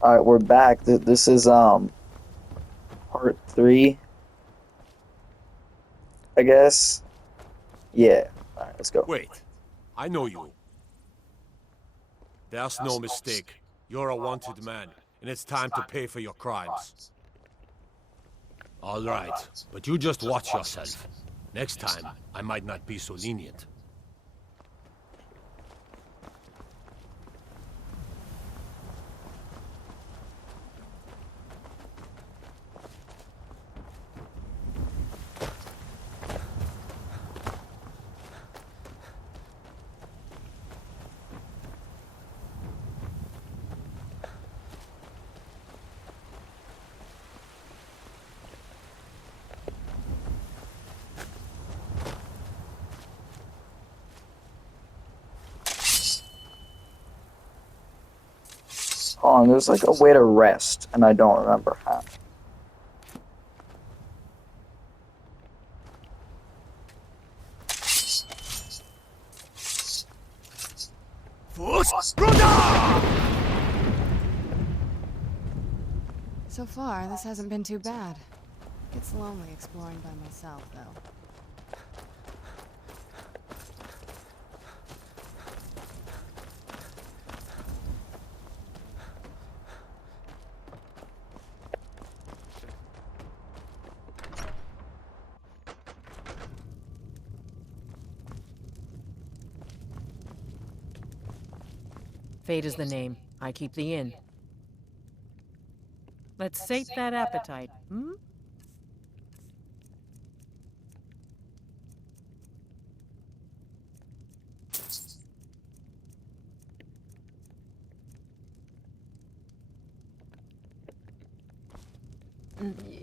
All right, we're back. This is part three, I guess. Yeah. All right, let's go. Wait, I know you. There's no mistake. You're a wanted man, and it's time to pay for your crimes. All right, but you just watch yourself. Next time, I might not be so lenient. Hold on, there's like a way to rest, and I don't remember how. So far, this hasn't been too bad. Gets lonely exploring by myself, though. Fate is the name. I keep the inn. Let's sate that appetite, hmm?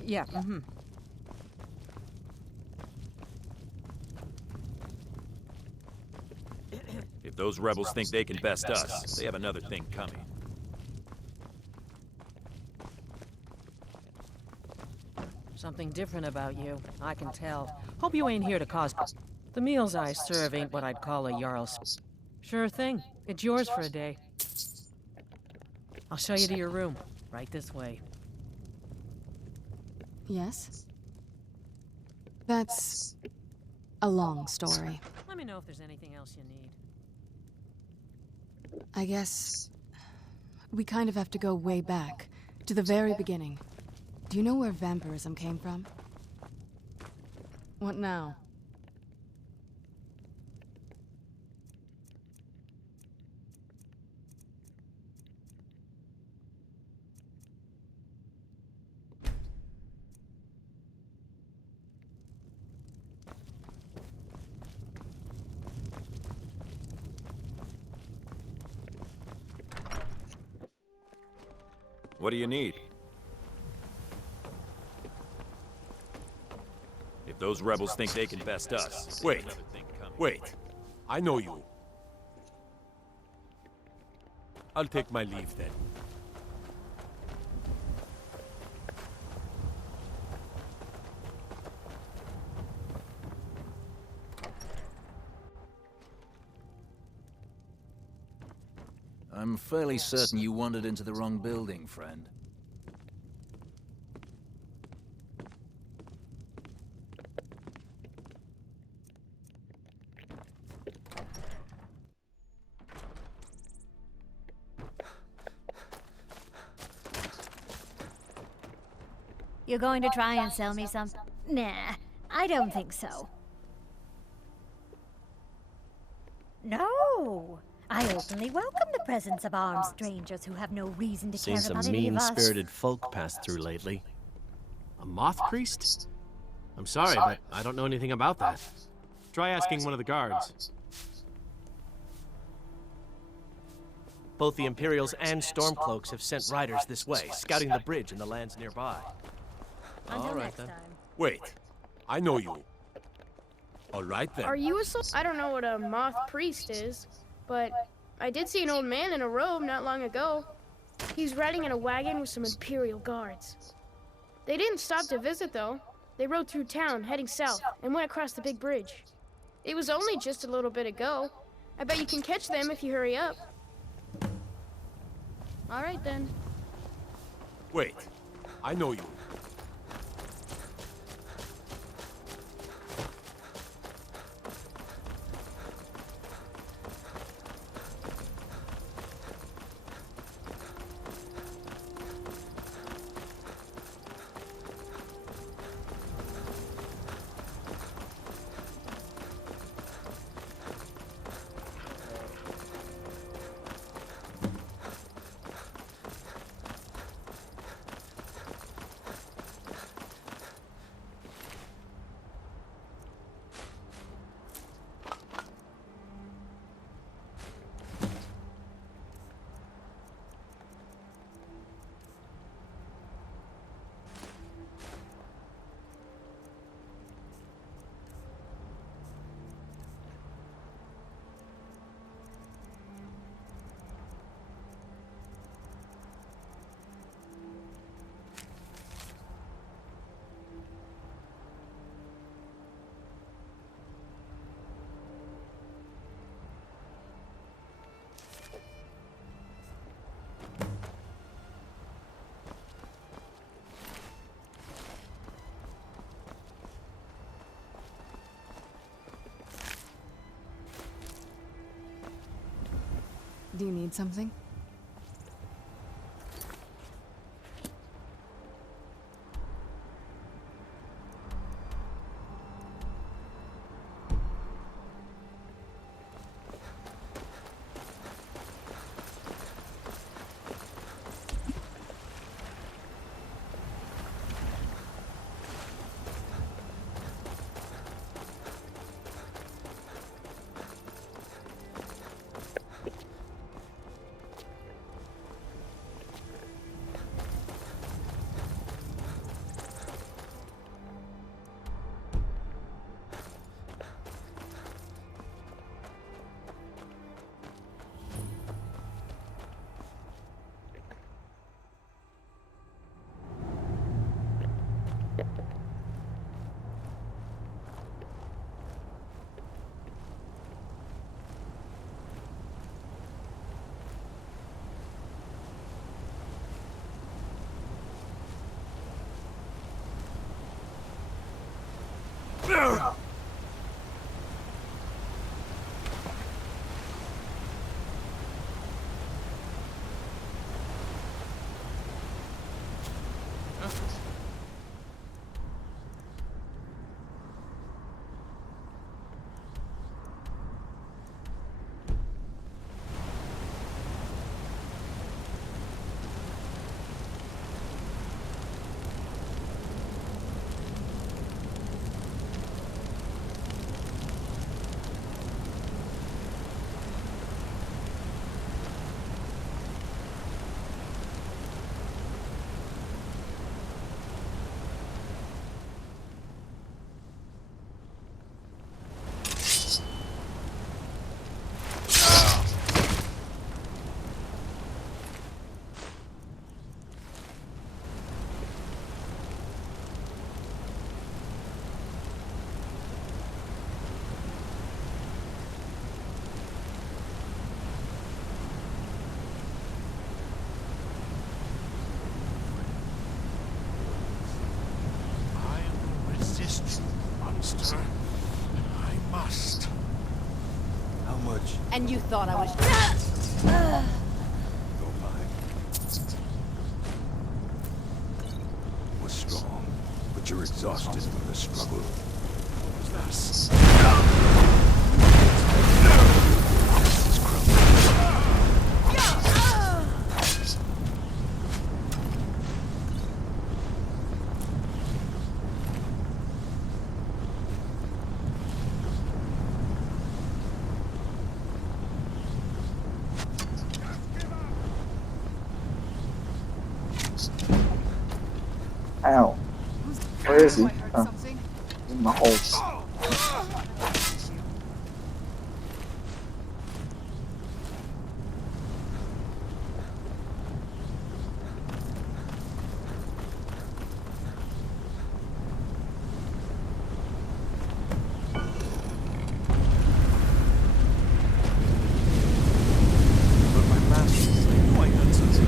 Yeah, mm-hmm. If those rebels think they can best us, they have another thing coming. Something different about you, I can tell. Hope you ain't here to cause... The meals I serve ain't what I'd call a Jarl's. Sure thing. It's yours for a day. I'll show you to your room. Right this way. Yes? That's a long story. Let me know if there's anything else you need. I guess we kind of have to go way back, to the very beginning. Do you know where vampirism came from? What now? What do you need? If those rebels think they can best us, they have Wait, another thing coming. wait. I know you. I'll take my leave then. I'm fairly certain you wandered into the wrong building, friend. You're going to try and sell me some? Nah, I don't think so. No! I openly welcome the presence of armed strangers who have no reason to Seen care some about any of us. mean-spirited folk pass through lately. A moth priest? I'm sorry, but I don't know anything about that. Try asking one of the guards. Both the Imperials and Stormcloaks have sent riders this way, scouting the bridge and the lands nearby. Until All right, next then. time. Wait, I know you. All right then. Are you a I don't know what a moth priest is, but I did see an old man in a robe not long ago. He's riding in a wagon with some Imperial guards. They didn't stop to visit, though. They rode through town, heading south, and went across the big bridge. It was only just a little bit ago. I bet you can catch them if you hurry up. All right, then. Wait, I know you. Do you need something? Monster. I must. How much? And you thought I was... Don't mind. You were strong, but you're exhausted from the struggle. What was that? It's crumbling. Ow. Where is he? I heard Oh, something. in the hole. But my master, I knew I heard something.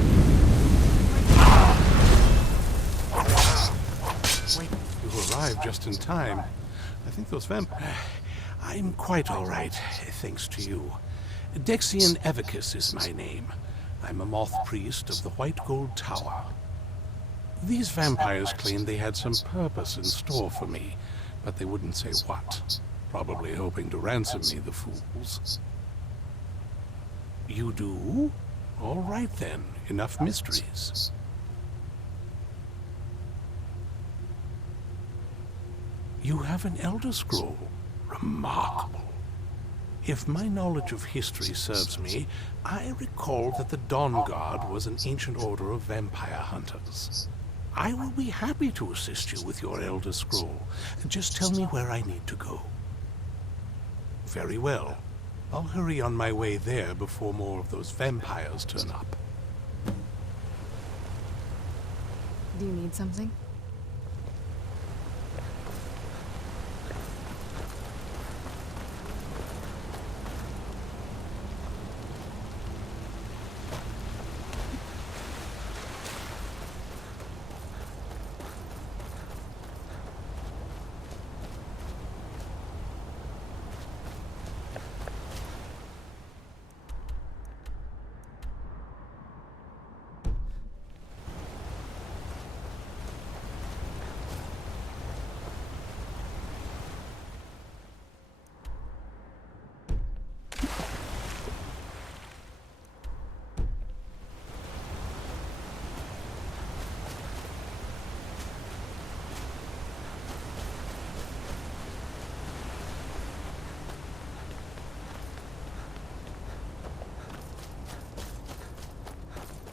arrived just in time. I think those I'm quite all right, thanks to you. Dexian Evicus is my name. I'm a moth priest of the White Gold Tower. These vampires claimed they had some purpose in store for me, but they wouldn't say what. Probably hoping to ransom me, the fools. You do? All right then, enough mysteries. You have an Elder Scroll. Remarkable. If my knowledge of history serves me, I recall that the DawnGaurd was an ancient order of vampire hunters. I will be happy to assist you with your Elder Scroll. Just tell me where I need to go. Very well. I'll hurry on my way there before more of those vampires turn up. Do you need something?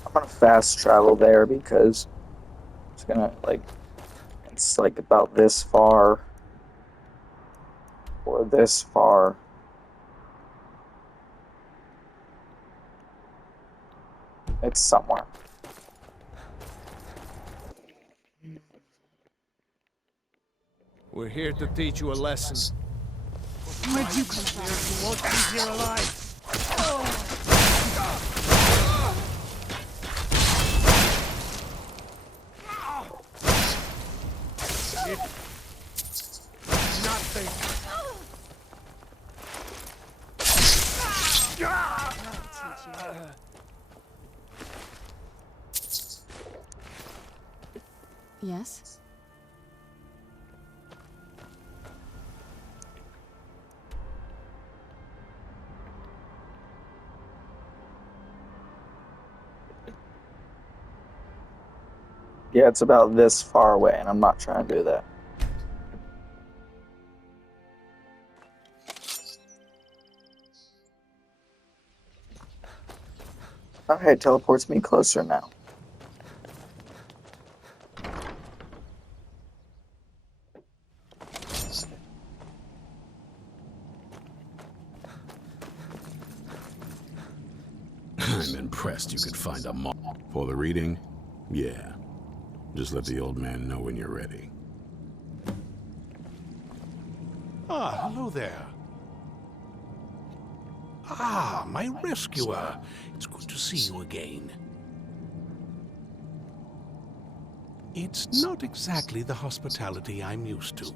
I'm gonna fast travel there because it's gonna it's like about this far or this far. It's somewhere. We're here to teach you a lesson. Where'd you come from? You won't be here alive. Nothing. Yes? Yeah, it's about this far away, and I'm not trying to do that. Okay, it teleports me closer now. I'm impressed you could find a moth. For the reading? Yeah. Just let the old man know when you're ready. Ah, hello there. Ah, my rescuer. It's good to see you again. It's not exactly the hospitality I'm used to,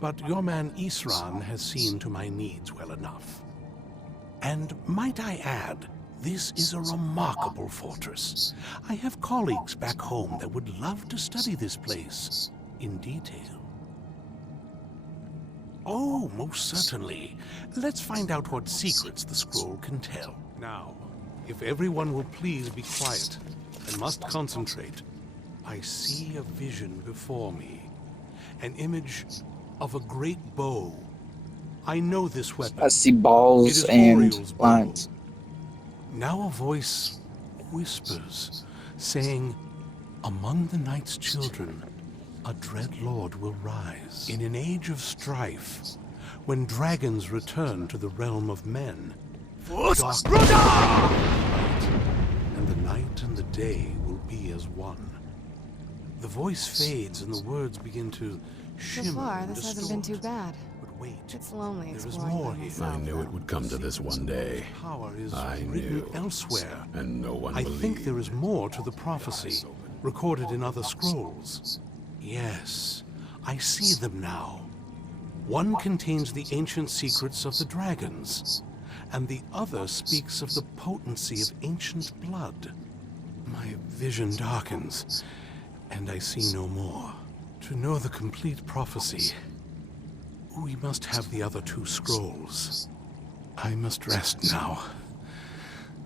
but your man Isran has seen to my needs well enough. And might I add, this is a remarkable fortress. I have colleagues back home that would love to study this place in detail. Oh, most certainly. Let's find out what secrets the scroll can tell. Now, if everyone will please be quiet, I must concentrate. I see a vision before me. An image of a great bow. I know this weapon. I see balls and lines. Now a voice whispers, saying, "Among the night's children, a dread lord will rise. In an age of strife, when dragons return to the realm of men, darkness and the night and the day will be as one." The voice fades and the words begin to shimmer. So far, and this hasn't been distort. too bad. But wait, It's lonely there is exploring more by here. myself. I knew it would come to this one day. Power is I written knew. elsewhere. And no one I believed. think there is more to the prophecy, recorded in other scrolls. Yes, I see them now. One contains the ancient secrets of the dragons, and the other speaks of the potency of ancient blood. My vision darkens, and I see no more. To know the complete prophecy, we must have the other 2 scrolls. I must rest now.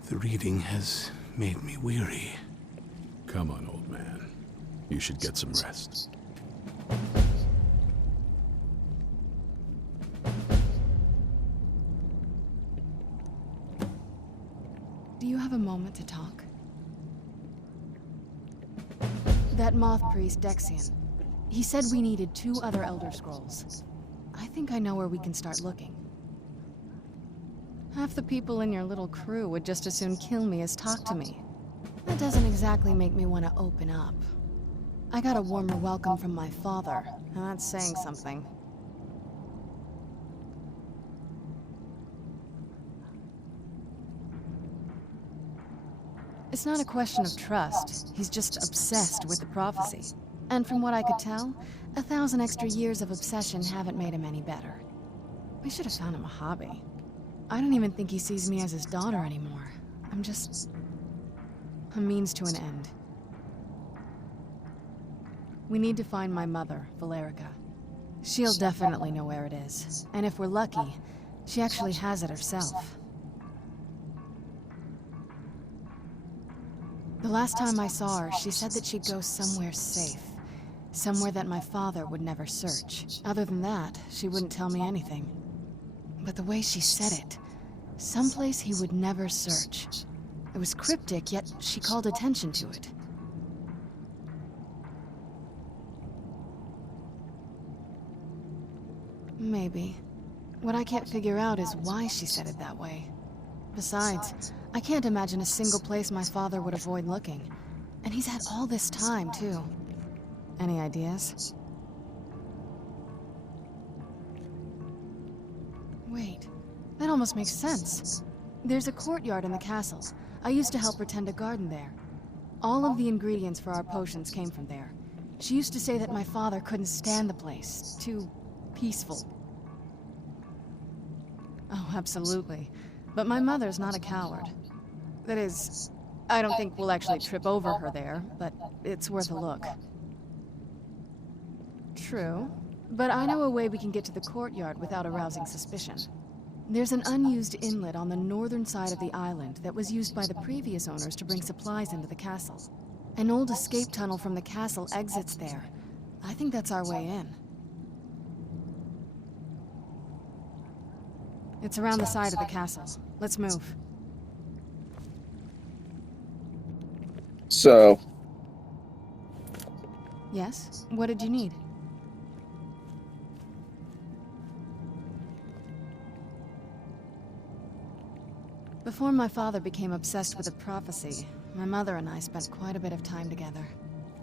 The reading has made me weary. Come on, old man. You should get some rest. Do you have a moment to talk? That moth priest, Dexian, he said we needed 2 other Elder Scrolls. I think I know where we can start looking. Half the people in your little crew would just as soon kill me as talk to me. That doesn't exactly make me want to open up. I got a warmer welcome from my father, and that's saying something. It's not a question of trust. He's just obsessed with the prophecy. And from what I could tell, 1,000 extra years of obsession haven't made him any better. We should have found him a hobby. I don't even think he sees me as his daughter anymore. I'm just a means to an end. We need to find my mother, Valerica. She'll definitely know where it is. And if we're lucky, she actually has it herself. The last time I saw her, she said that she'd go somewhere safe. Somewhere that my father would never search. Other than that, she wouldn't tell me anything. But the way she said it, someplace he would never search. It was cryptic, yet she called attention to it. Maybe. What I can't figure out is why she said it that way. Besides, I can't imagine a single place my father would avoid looking. And he's had all this time, too. Any ideas? Wait, that almost makes sense. There's a courtyard in the castle. I used to help her tend a garden there. All of the ingredients for our potions came from there. She used to say that my father couldn't stand the place. Too peaceful. Oh, absolutely. But my mother's not a coward. That is, I don't think we'll actually trip over her there, but it's worth a look. True, but I know a way we can get to the courtyard without arousing suspicion. There's an unused inlet on the northern side of the island that was used by the previous owners to bring supplies into the castle. An old escape tunnel from the castle exits there. I think that's our way in. It's around the side of the castle. Let's move. So, Yes? What did you need? Before my father became obsessed with the prophecy, my mother and I spent quite a bit of time together.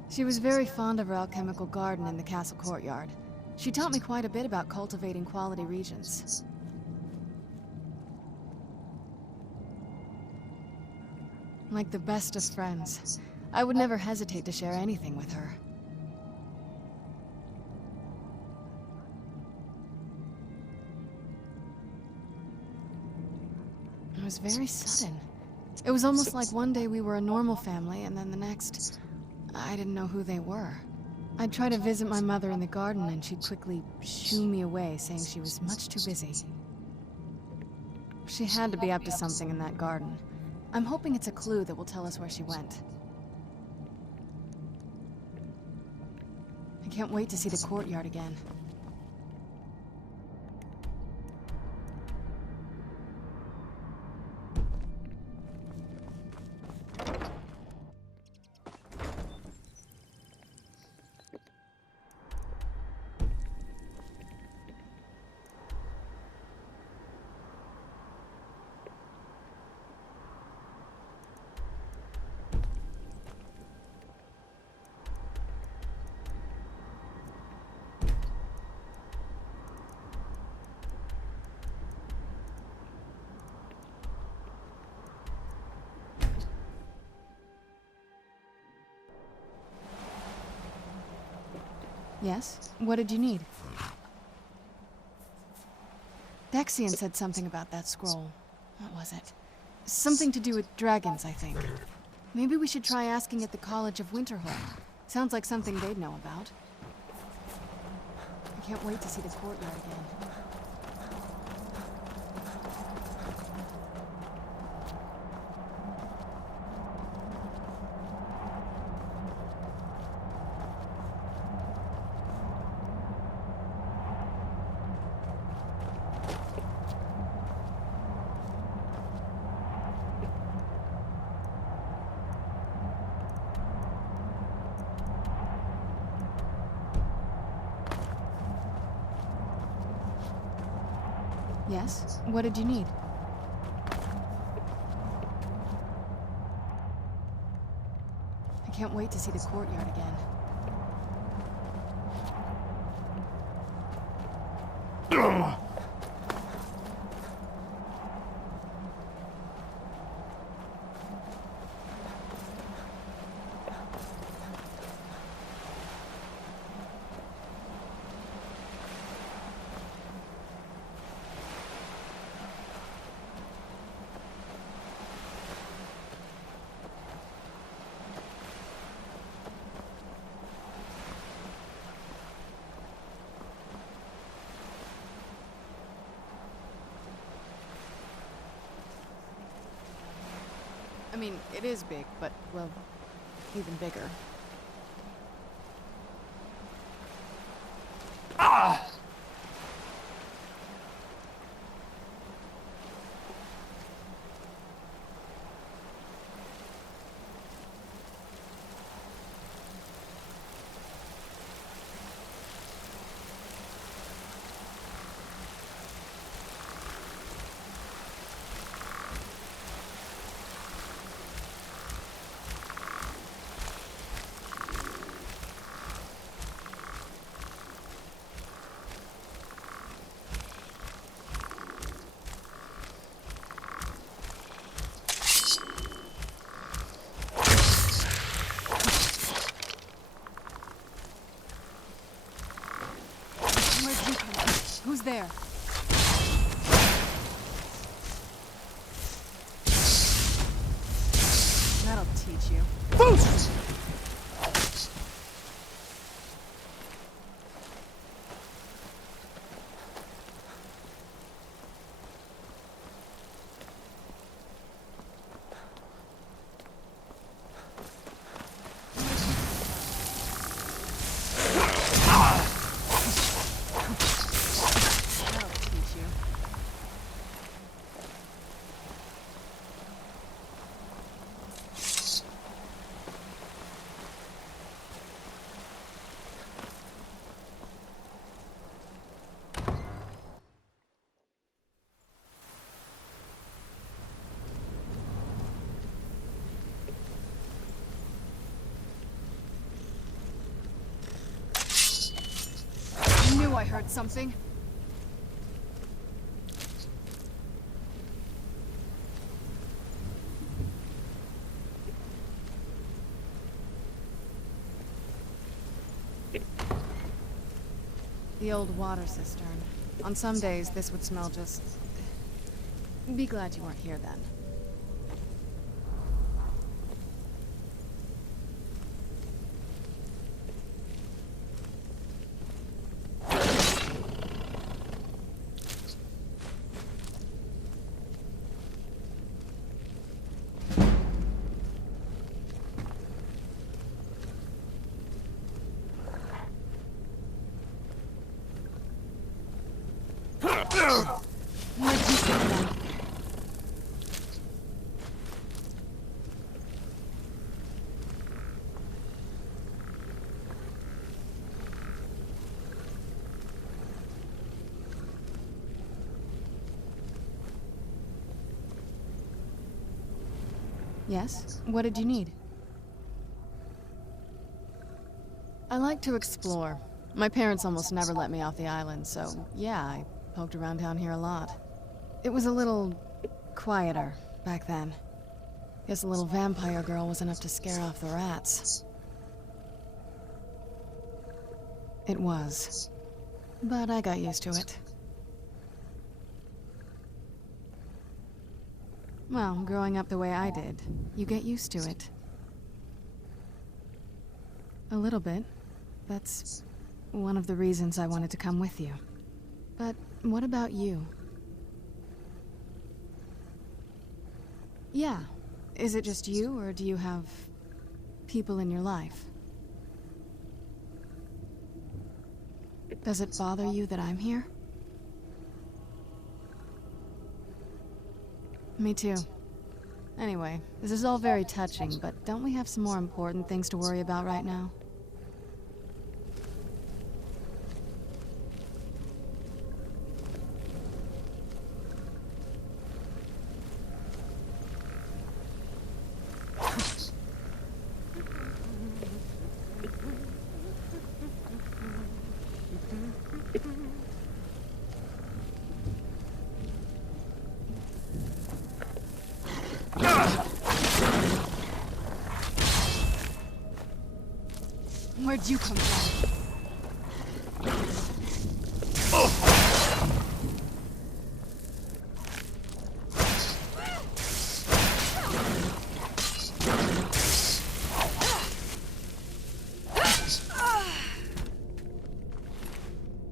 She was very fond of her alchemical garden in the castle courtyard. She taught me quite a bit about cultivating quality regions. Like the best of friends, I would never hesitate to share anything with her. It was very sudden. It was almost like one day we were a normal family, and then the next, I didn't know who they were. I'd try to visit my mother in the garden, and she'd quickly shoo me away, saying she was much too busy. She had to be up to something in that garden. I'm hoping it's a clue that will tell us where she went. I can't wait to see the courtyard again. Yes? What did you need? Dexian said something about that scroll. What was it? Something to do with dragons, I think. Maybe we should try asking at the College of Winterhold. Sounds like something they'd know about. I can't wait to see the courtyard again. Yes? What did you need? I can't wait to see the courtyard again. I mean, it is big, but, well, even bigger. Who's there? That'll teach you. Boost! I heard something. The old water cistern. On some days, this would smell just... Be glad you weren't here then. Yes? What did you need? I like to explore. My parents almost never let me off the island, so yeah, I poked around down here a lot. It was a little quieter back then. Guess a little vampire girl was enough to scare off the rats. It was. But I got used to it. Well, growing up the way I did, you get used to it. A little bit. That's one of the reasons I wanted to come with you. But what about you? Yeah. Is it just you, or do you have people in your life? Does it bother you that I'm here? Me too. Anyway, this is all very touching, but don't we have some more important things to worry about right now? Where'd you come from?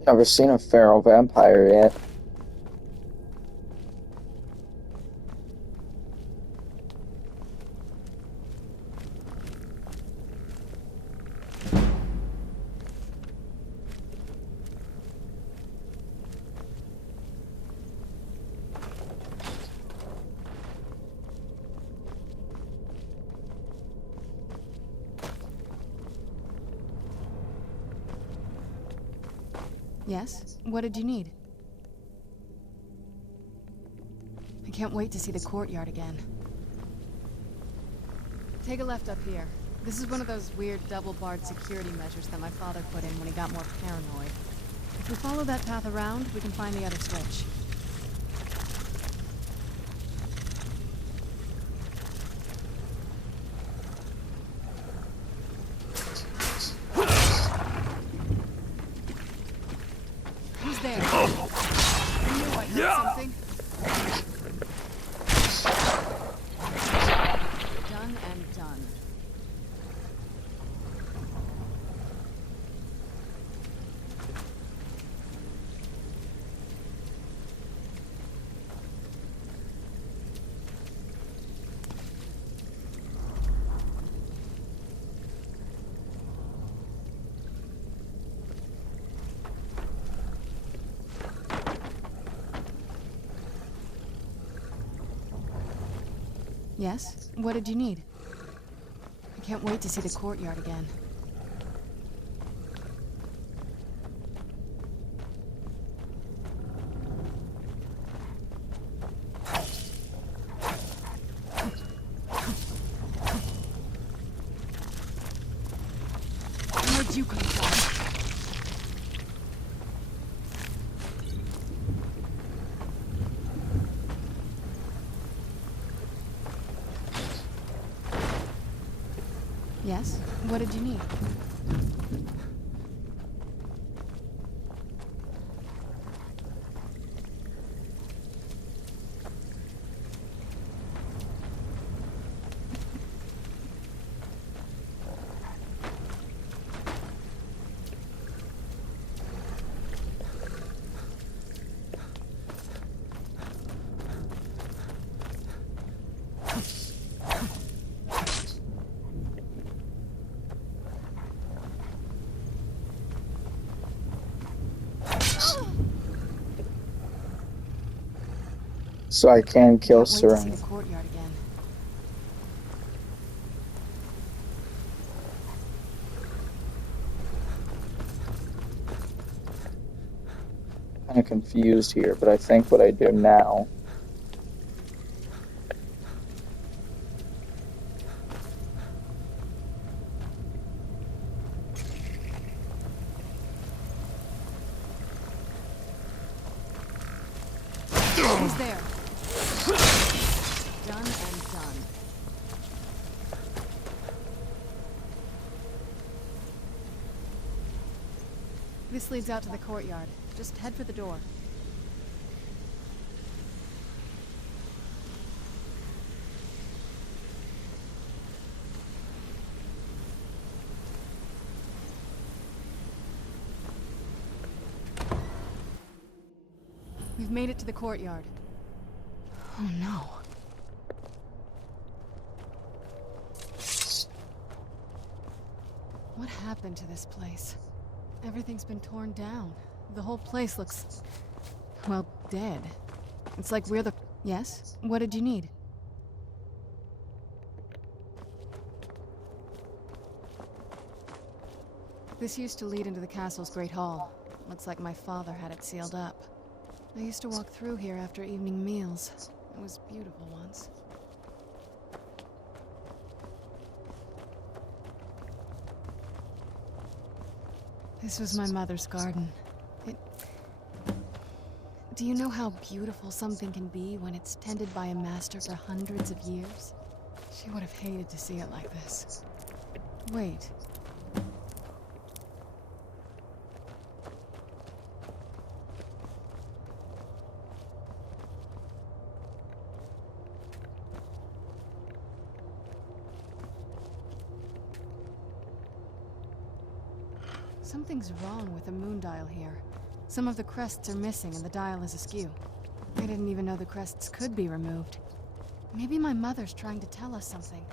Never seen a feral vampire yet. Yes? What did you need? I can't wait to see the courtyard again. Take a left up here. This is one of those weird double-barred security measures that my father put in when he got more paranoid. If we follow that path around, we can find the other switch. Who's there? I knew I heard something. Done and done. Yes? What did you need? I can't wait to see the courtyard again. Where'd you come from? Yes? What did you need? So I can kill Can't wait to see Serena. the courtyard again. Kind of confused here, but I think what I do now Who's there? Done and done. This leads out to the courtyard. Just head for the door. We've made it to the courtyard. Oh no. What happened to this place? Everything's been torn down. The whole place looks, well, dead. It's like we're the... Yes? What did you need? This used to lead into the castle's great hall. Looks like my father had it sealed up. I used to walk through here after evening meals. It was beautiful once. This was my mother's garden. Do you know how beautiful something can be when it's tended by a master for hundreds of years? She would have hated to see it like this. Wait. Something's wrong with the moon dial here. Some of the crests are missing and the dial is askew. I didn't even know the crests could be removed. Maybe my mother's trying to tell us something.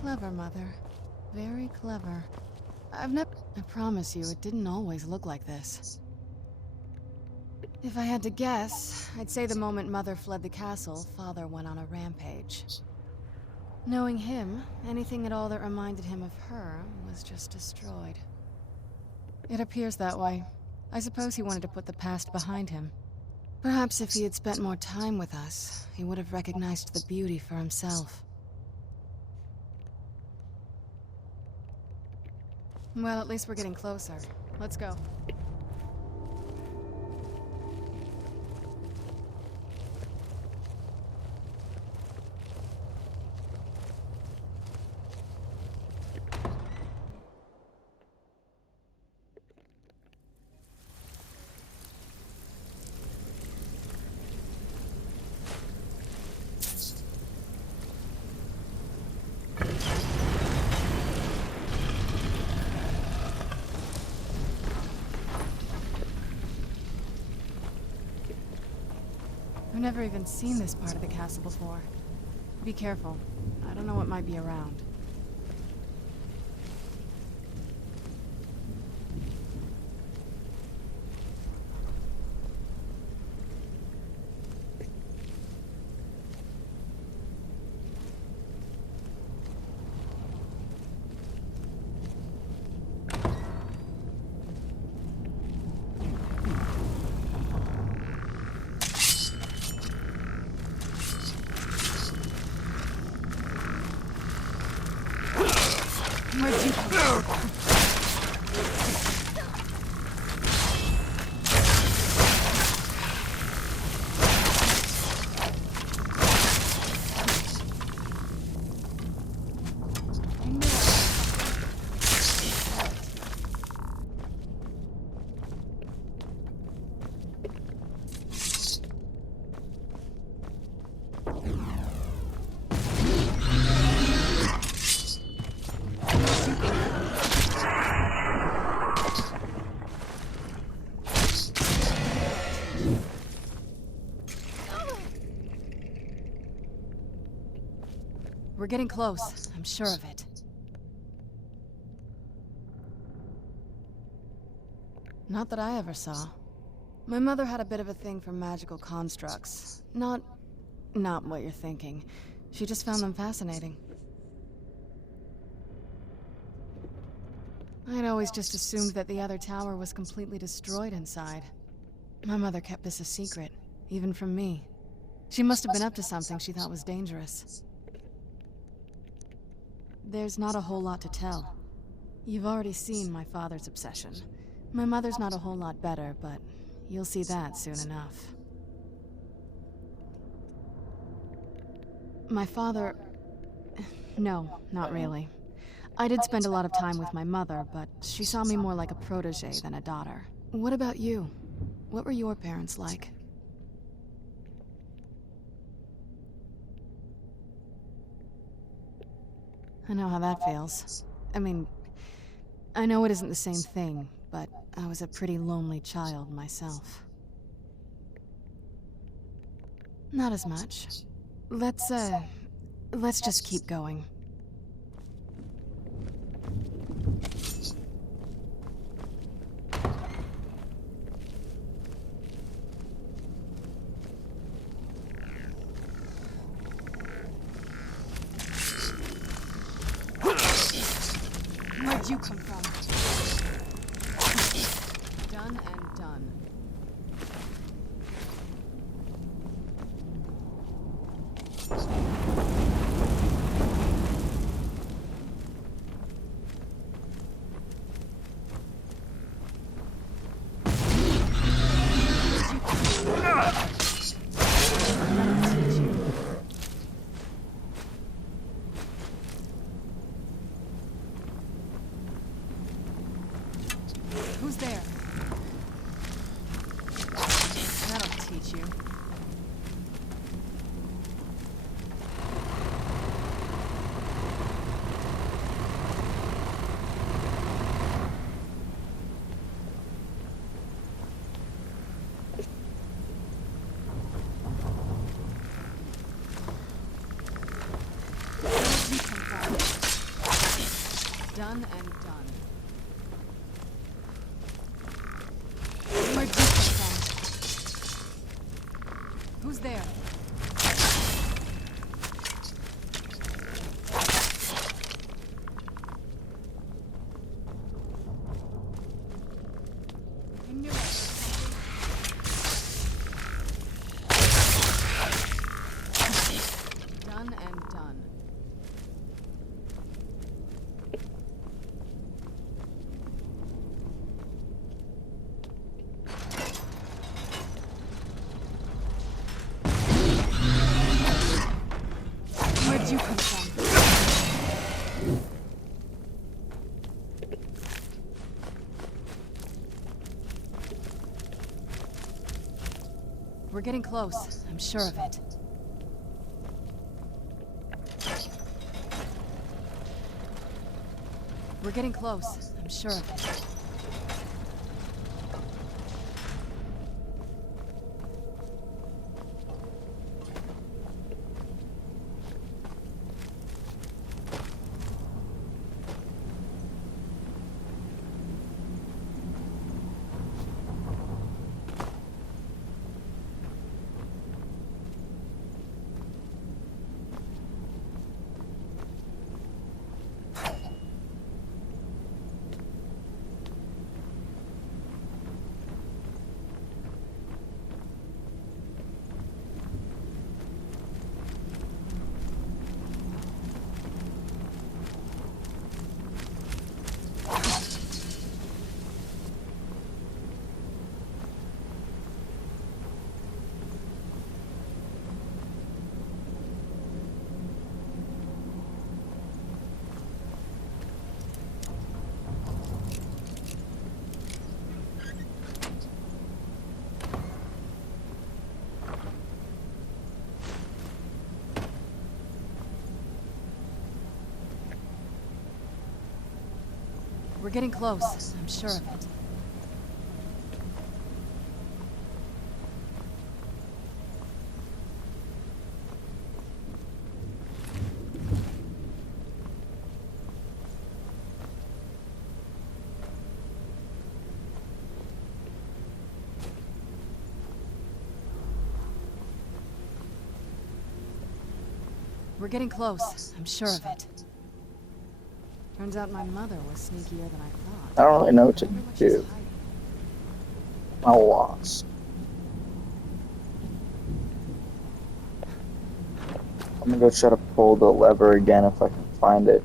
Clever, Mother. Very clever. I promise you, it didn't always look like this. If I had to guess, I'd say the moment Mother fled the castle, Father went on a rampage. Knowing him, anything at all that reminded him of her was just destroyed. It appears that way. I suppose he wanted to put the past behind him. Perhaps if he had spent more time with us, he would have recognized the beauty for himself. Well, at least we're getting closer. Let's go. I've never even seen this part of the castle before. Be careful. I don't know what might be around. We're getting close. I'm sure of it. Not that I ever saw. My mother had a bit of a thing for magical constructs. Not what you're thinking. She just found them fascinating. I'd always just assumed that the other tower was completely destroyed inside. My mother kept this a secret, even from me. She must have been up to something she thought was dangerous. There's not a whole lot to tell. You've already seen my father's obsession. My mother's not a whole lot better, but you'll see that soon enough. My father... No, not really. I did spend a lot of time with my mother, but she saw me more like a protege than a daughter. What about you? What were your parents like? I know how that feels. I mean, I know it isn't the same thing, but I was a pretty lonely child myself. Not as much. Let's just keep going. Where'd you come from? Done and done. Who's there? That'll teach you. Where'd you come from? Done and done. Where'd you come from? Who's there? I knew it. Done and done. Where'd you come from? We're getting close. I'm sure of it. We're getting close. I'm sure of it. We're getting close. I'm sure of it. We're getting close. I'm sure of it. Turns out my mother was sneakier than I thought. I don't really know what to Wonder what she's do. hiding. I'm lost. I'm gonna go try to pull the lever again if I can find it.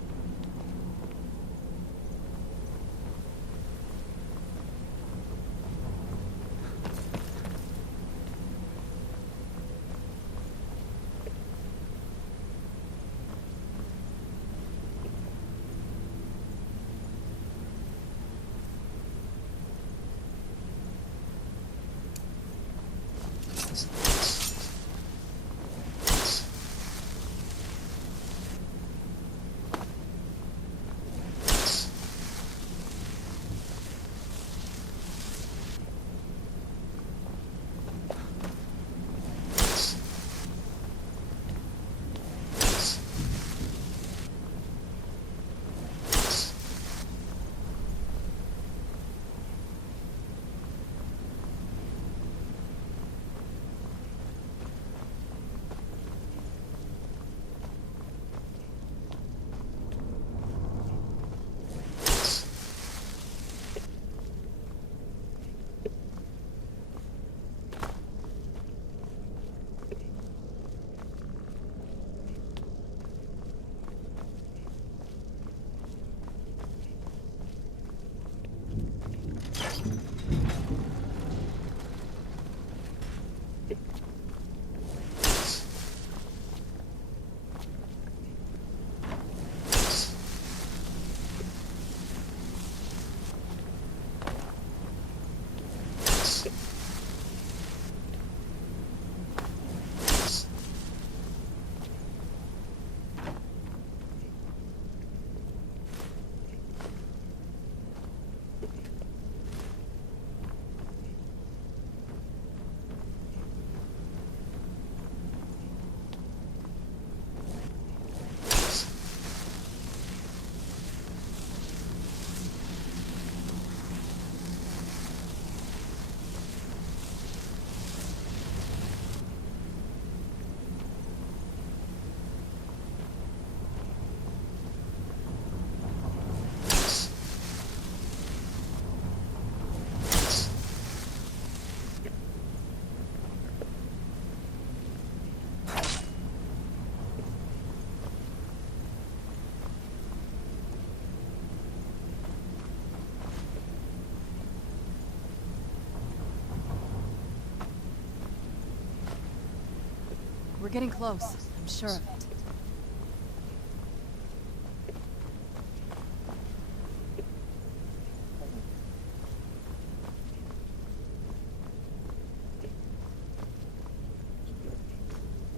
We're getting close. I'm sure of it.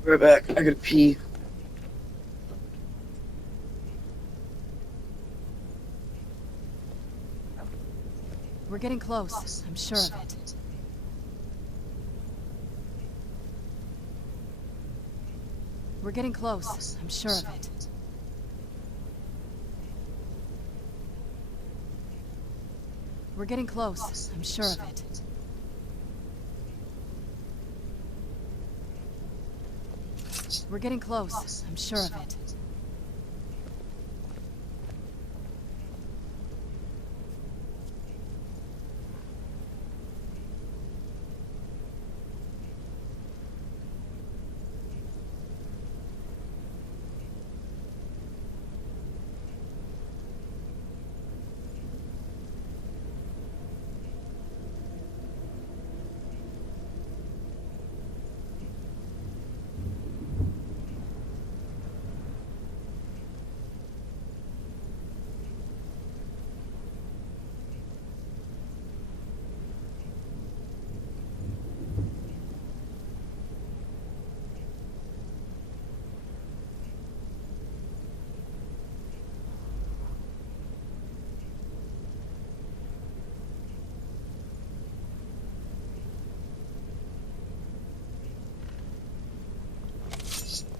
Right back. I gotta pee. We're getting close. I'm sure of it. We're getting close. I'm sure of it. We're getting close. I'm sure of it. We're getting close. I'm sure of it.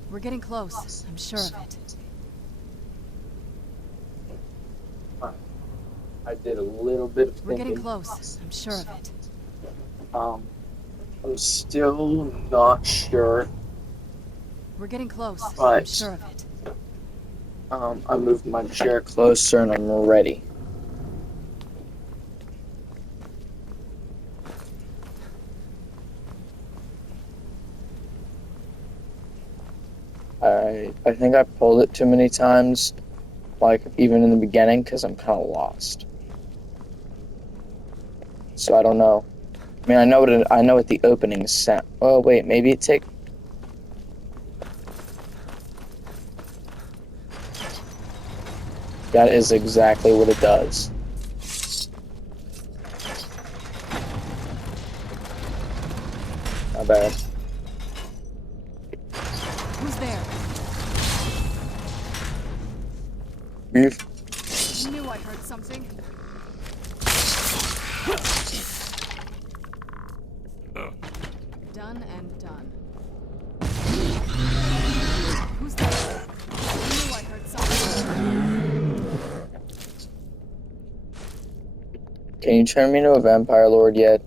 We're getting close. I'm sure of it. I did a little bit of thinking. We're getting close. I'm sure of it. I'm still not sure We're getting close. I'm But sure of it. I moved my chair closer and I'm ready. I think I pulled it too many times, like even in the beginning, because I'm kind of lost. So I don't know. I mean, I know what the opening sound. Oh wait, maybe it take. That is exactly what it does. Not bad. Who's there? Beef. I knew I heard something. Done and done. Who's there? I knew I heard something. Can you turn me into a vampire lord yet?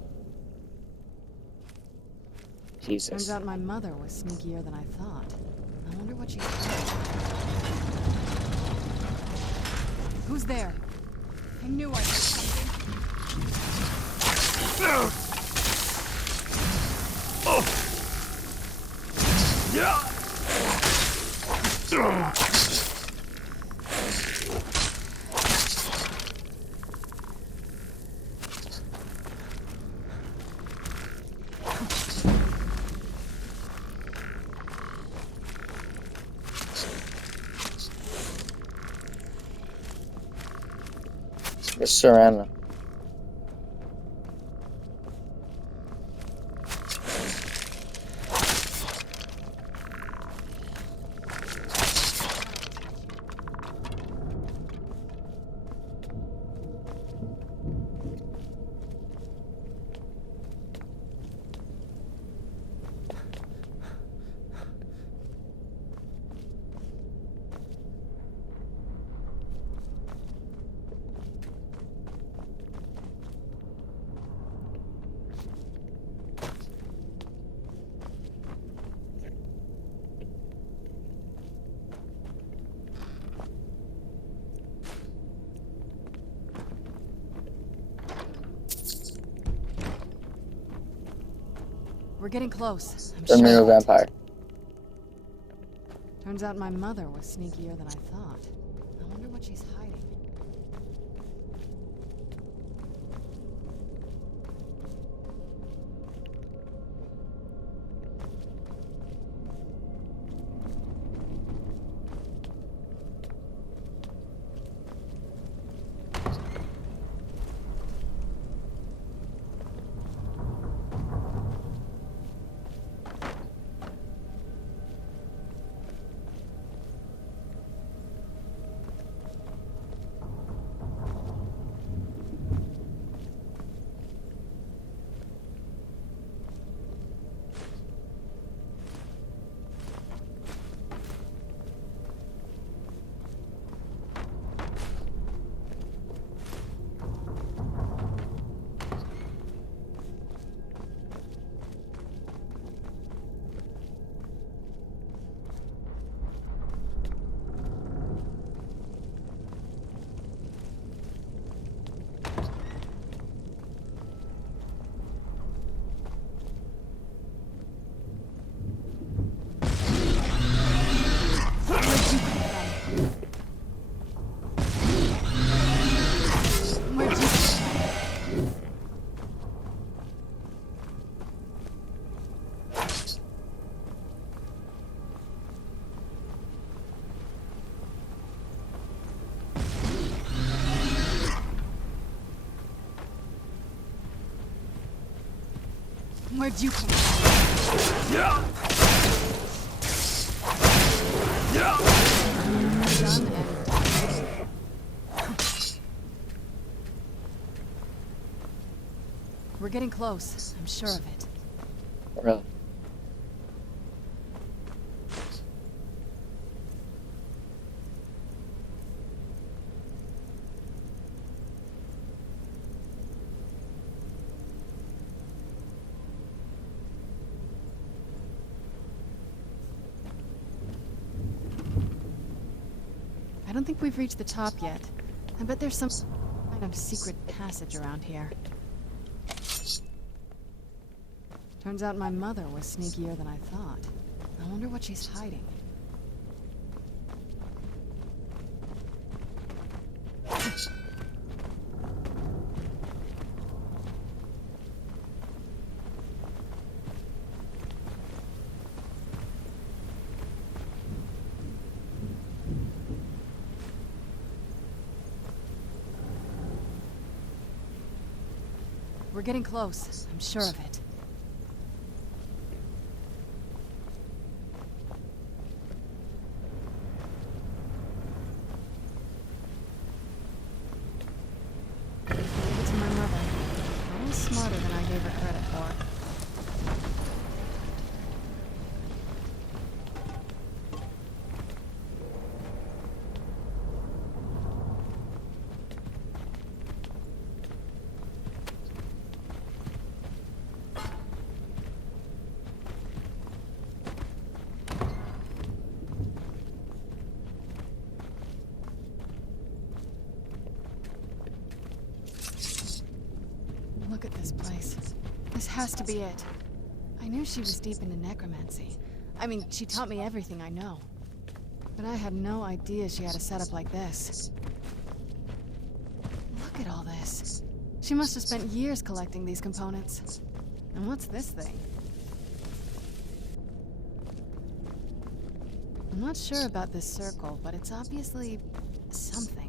Jesus. Turns out my mother was sneakier than I thought. I wonder what she's doing. Who's there? I knew I heard something. Miss Serena. We're getting close. I'm Turn me into a sure of it. vampire. Turns out my mother was sneakier than I thought. I wonder what she's hiding. Where'd you come from? Yeah. Done and done. We're getting close. I'm sure of it. Really? I don't think we've reached the top yet. I bet there's some kind of secret passage around here. Turns out my mother was sneakier than I thought. I wonder what she's hiding. We're getting close. I'm sure of it. Give it to my mother. A little smarter than I gave her credit for. Look at this place. This has to be it. I knew she was deep into necromancy. I mean, she taught me everything I know. But I had no idea she had a setup like this. Look at all this. She must have spent years collecting these components. And what's this thing? I'm not sure about this circle, but it's obviously something.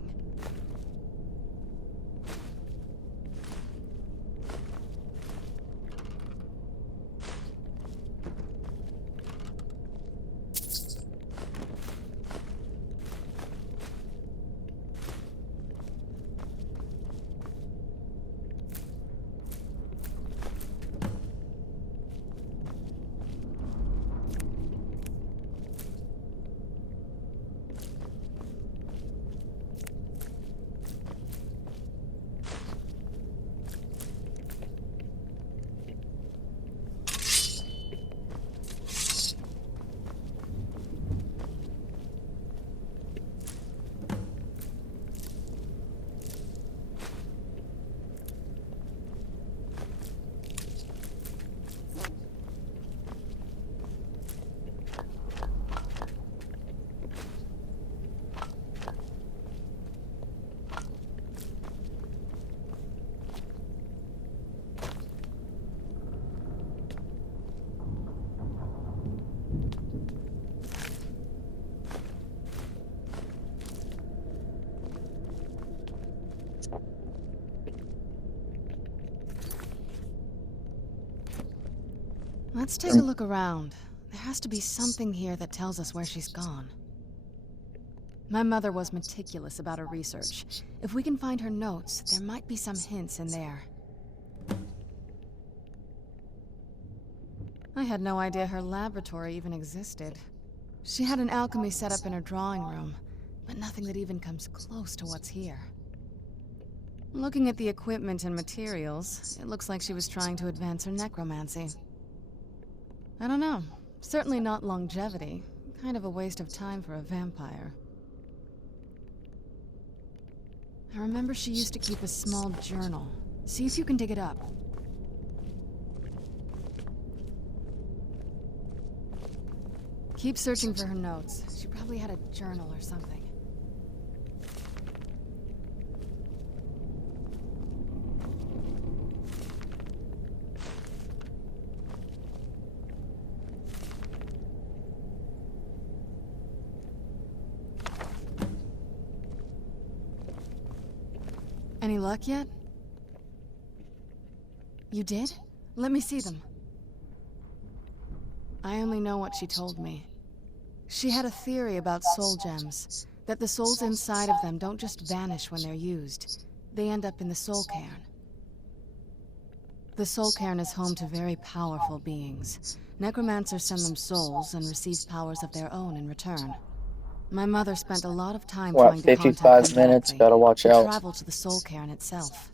Let's take a look around. There has to be something here that tells us where she's gone. My mother was meticulous about her research. If we can find her notes, there might be some hints in there. I had no idea her laboratory even existed. She had an alchemy set up in her drawing room, but nothing that even comes close to what's here. Looking at the equipment and materials, it looks like she was trying to advance her necromancy. I don't know. Certainly not longevity. Kind of a waste of time for a vampire. I remember she used to keep a small journal. See if you can dig it up. Keep searching for her notes. She probably had a journal or something. Any luck yet? You did? Let me see them. I only know what she told me. She had a theory about soul gems, that the souls inside of them don't just vanish when they're used. They end up in the soul cairn. The soul cairn is home to very powerful beings. Necromancers send them souls and receive powers of their own in return. My mother spent a lot of time trying to contact 55 minutes, gotta watch out. travel to the soul cairn itself.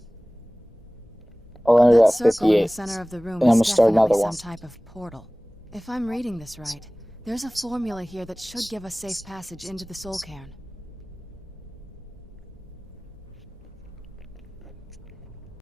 I'll end it That at circle in the 58. center of the room And I'm gonna is start definitely another some one. type of portal. If I'm reading this right, there's a formula here that should give us safe passage into the soul cairn.